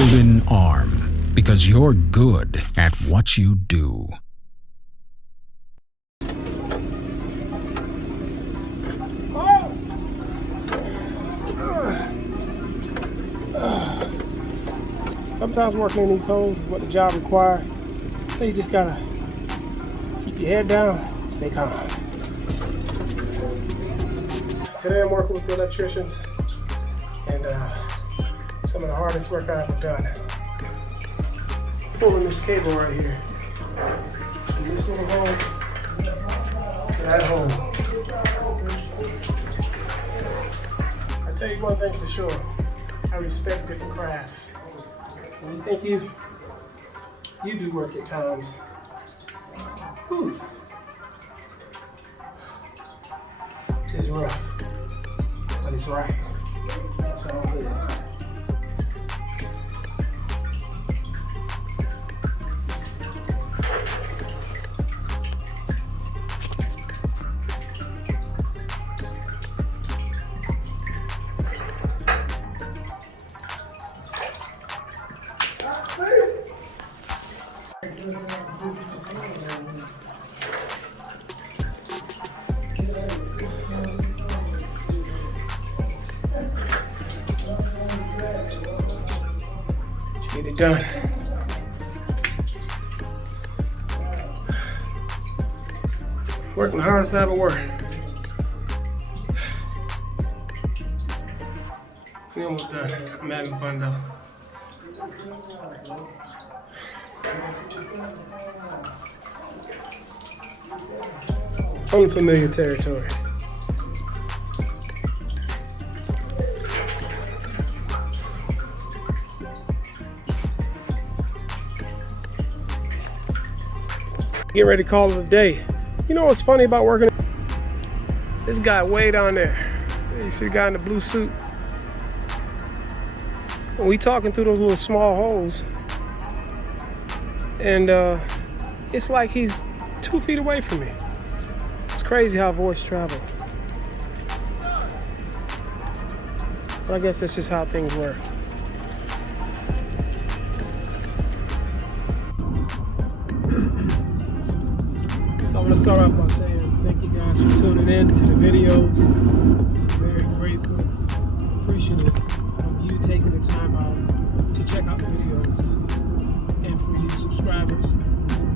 golden arm, because you're good at what you do. Sometimes working in these holes is what the job requires, so you just gotta keep your head down, stay calm. Today I'm working with the electricians, and some of the hardest work I've ever done. Pulling this cable right here, from this little hole to that hole. I tell you one thing for sure, I respect different crafts. When you think you do work at times, whew, it's rough, but it's right. It's all good. Get it done. Working the hardest I ever worked. We almost done. I'm having fun though. Unfamiliar territory. Get ready to call it a day. You know what's funny about working? This guy way down there. You see the guy in the blue suit? When we talking through those little small holes, and it's like he's 2 feet away from me. It's crazy how voice travel. But I guess that's just how things work. So I'm gonna start off by saying thank you guys for tuning in to the videos. Very grateful, appreciative of you taking the time out to check out the videos. And for you subscribers,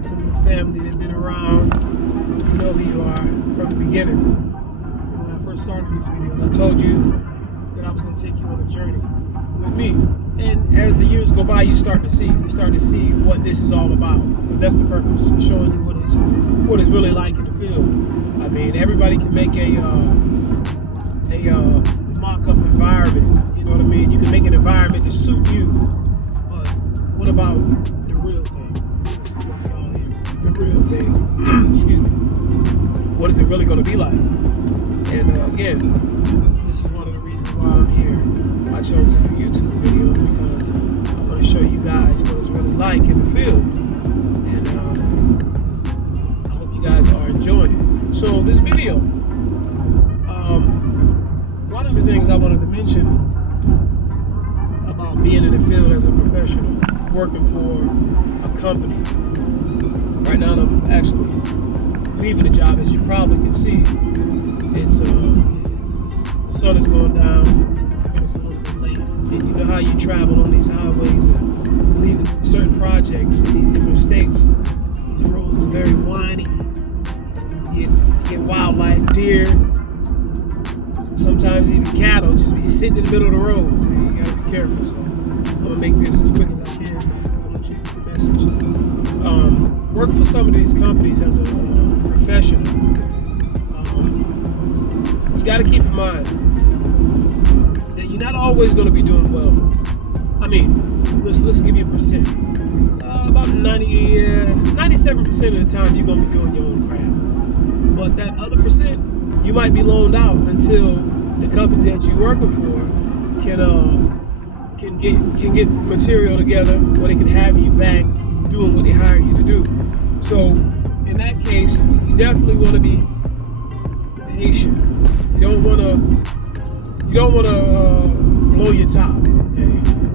some of the family that have been around, you know who you are from the beginning. When I first started these videos, I told you that I was gonna take you on a journey with me. And as the years go by, you start to see what this is all about, because that's the purpose, showing you what it's really like in the field. I mean, everybody can make a mock-up environment. You know what I mean? You can make an environment to suit you, but what about the real thing? This is what we all hear. The real thing. Excuse me. What is it really going to be like? And again, this is one of the reasons why I'm here. I chose to do YouTube videos because I want to show you guys what it's really like in the field. And I hope you guys are enjoying it. So this video, one of the things I wanted to mention about being in the field as a professional, working for a company. Right now I'm actually leaving the job, as you probably can see. It's the sun is going down. It's a little bit late. And you know how you travel on these highways and leaving certain projects in these different states. These roads are very windy. You get wildlife, deer, sometimes even cattle just be sitting in the middle of the road. So you gotta be careful. So I'm gonna make this as quick as I can. I'll let you get the message. Working for some of these companies as a professional, you got to keep in mind that you're not always going to be doing welding. I mean, let's give you a percent. About 97% of the time you're going to be doing your own craft. But that other percent, you might be loaned out until the company that you're working for can get material together where they can have you back doing what they hire you to do. So in that case, you definitely want to be patient. You don't want to blow your top, okay,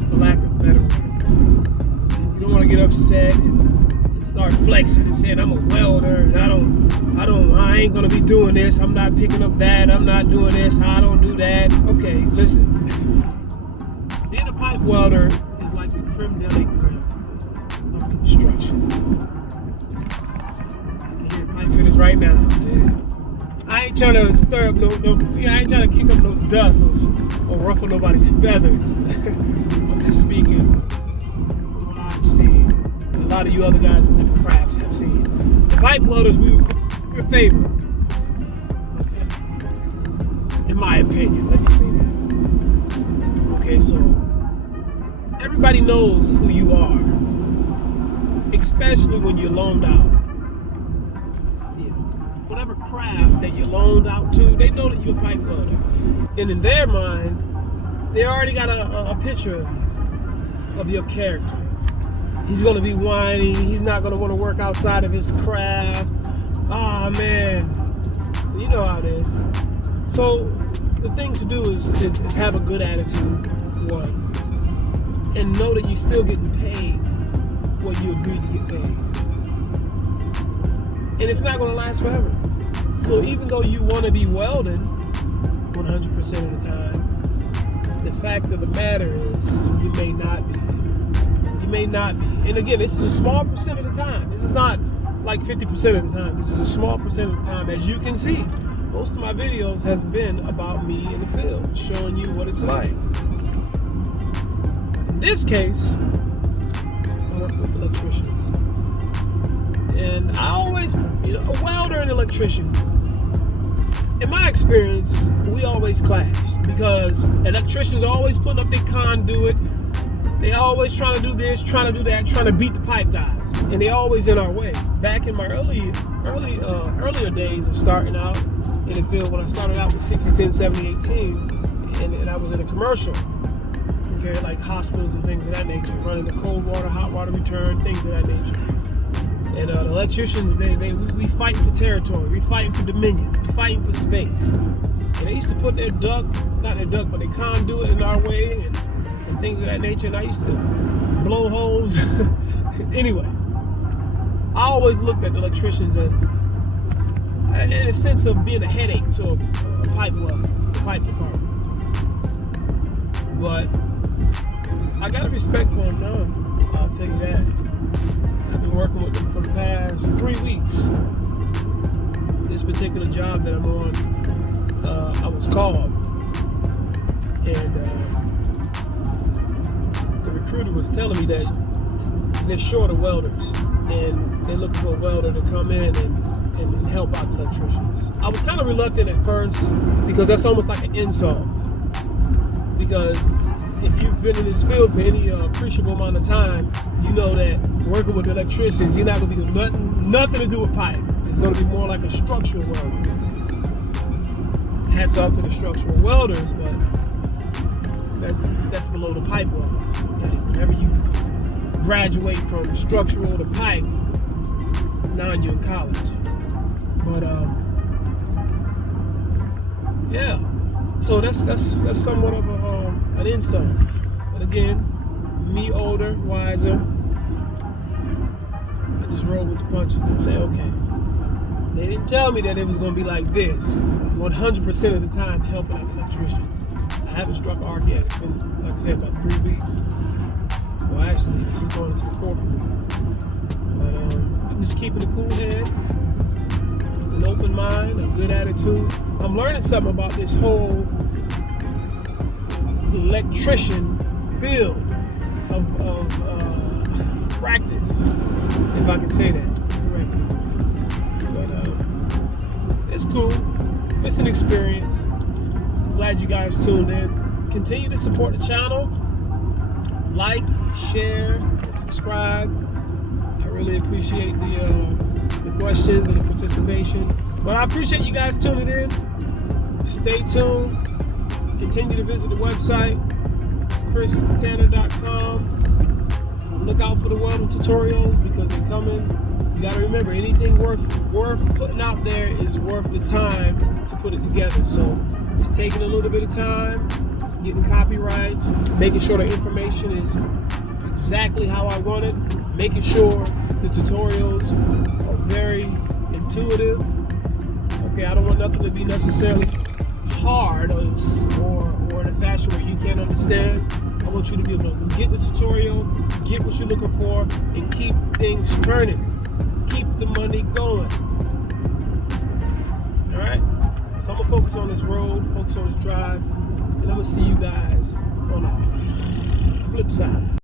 for lack of better words. You don't want to get upset and start flexing and saying I'm a welder and I ain't gonna be doing this. I'm not picking up that. I'm not doing this. I don't do that. Okay, listen. Being a pipe welder is like the creme de la creme of construction. I can hear pipe fitters right now, man. I ain't trying to stir up I ain't trying to kick up no dust or ruffle nobody's feathers. I'm just speaking from what I've seen. A lot of you other guys in different crafts have seen. The pipe welders, we're favorite. Okay. In my opinion, let me say that. Okay, so everybody knows who you are, especially when you're loaned out. Whatever craft that you're loaned out to, they know that you're a pipe welder. And in their mind, they already got a picture of your character. He's gonna be whiny, he's not gonna want to work outside of his craft. Ah, man, you know how it is. So the thing to do is have a good attitude, one, and know that you're still getting paid what you agreed to get paid. And it's not going to last forever. So even though you want to be welding 100% of the time, the fact of the matter is you may not be. You may not be. And again, this is a small percent of the time. This is not like 50% of the time. This is a small percent of the time. As you can see, most of my videos has been about me in the field, showing you what it's like. In this case, I work with electricians. And I always, a welder and electrician, in my experience, we always clash because electricians are always putting up their conduit. They always trying to do this, trying to do that, trying to beat the pipe guys, and they always in our way. Back in my earlier days of starting out in the field, when I started out with 6010, 7018, and I was in a commercial, okay, like hospitals and things of that nature, running the cold water, hot water return, things of that nature. And the electricians, we fighting for territory, we fighting for dominion, we fighting for space. And they used to put their but they conduit in our way and things of that nature. And I used to blow holes. Anyway, I always looked at the electricians as, in a sense of being a headache to a pipe welder, the pipe department. But I got a respect for them now. I'll tell you that. I've been working with them for the past 3 weeks. This particular job that I'm on, I was called, and the recruiter was telling me that they're short of welders, and they're looking for a welder to come in and help out the electricians. I was kind of reluctant at first because that's almost like an insult. Because if you've been in this field for any appreciable amount of time, you know that working with electricians, you're not going to be nothing to do with pipe. It's going to be more like a structural welder. Hats off to the structural welders, but that's below the pipe welder. Okay? Whenever you graduate from structural to pipe, now you're in college. But yeah, so that's somewhat of an insult. But again, me older, wiser, I just roll with the punches and say, okay. They didn't tell me that it was going to be like this 100% of the time helping out the electricians. I haven't struck arc yet. It's been, like I said, about 3 weeks. Well, actually, this is going into the 4th week. But I'm just keeping a cool head, an open mind, a good attitude. I'm learning something about this whole electrician field of practice, if I can say that correctly. But it's cool. It's an experience. I'm glad you guys tuned in. Continue to support the channel. Like, share, and subscribe. I really appreciate the questions and the participation. But I appreciate you guys tuning in. Stay tuned. Continue to visit the website, christanner.com. Look out for the welding tutorials because they're coming. You gotta remember, anything worth putting out there is worth the time to put it together. So it's taking a little bit of time, getting copyrights, making sure the information is exactly how I want it, making sure the tutorials are very intuitive. Okay, I don't want nothing to be necessarily hard or in a fashion where you can't understand. I want you to be able to get the tutorial, get what you're looking for, and keep things turning. Keep the money going. Alright? So I'm going to focus on this road, focus on this drive, and I'm going to see you guys on the flip side.